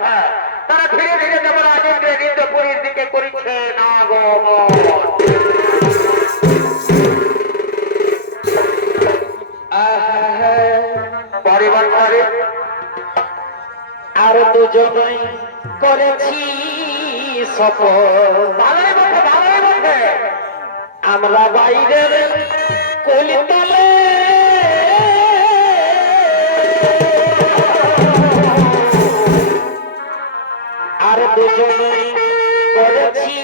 তারা ধীরে ধীরে যেমন আনন্দে নিন্দপুরীর দিকে করিছে আগমন। পরিবার করে আর দুজনেই করেছি সফল। ভালোই বটে, ভালোই বটে। আমরা বাইরের কলিতলে আর দুজনেই করেছি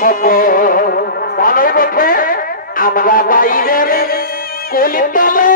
সফল। ভালোই বটে। আমরা বাইরের কলিতলে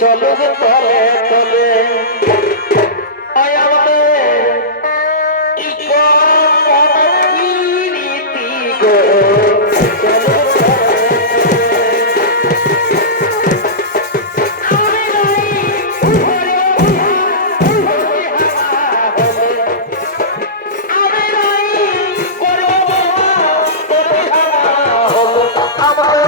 চলো তলে তলে আমার